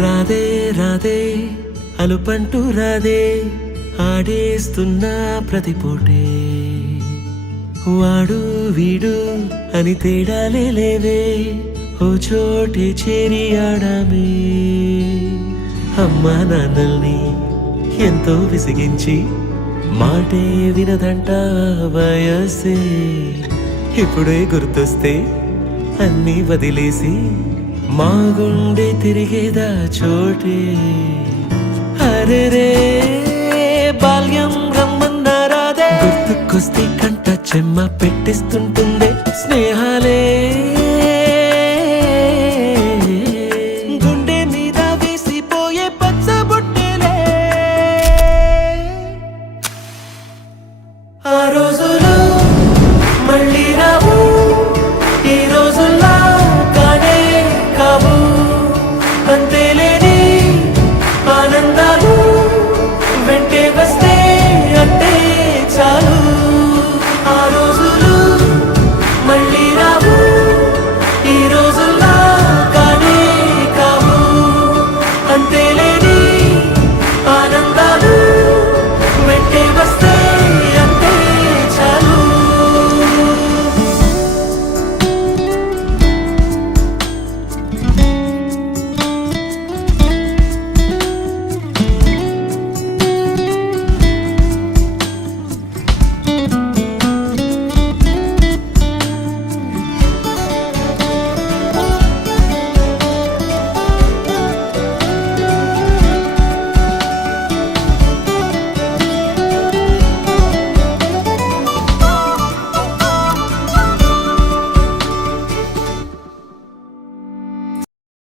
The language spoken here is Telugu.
రాధే రాధే అలుపంటూ రాధే ఆడేస్తున్నా ప్రతిపోటే వాడు వీడు అని తేడాలే లేవే ఓ చోటే చేరి ఆడామే అమ్మా నాన్నల్ని ఎంతో విసిగించి మాటే వినదంట వయసే ఇప్పుడే గుర్తొస్తే అన్నీ వదిలేసి మా గుండె తిరిగేదా చోటే అరే రే బాల్యం రమ్మన్నారాదే గుర్తుకొస్తే కంట చెమ్మ పెట్టిస్తుంటుందే స్నేహాలే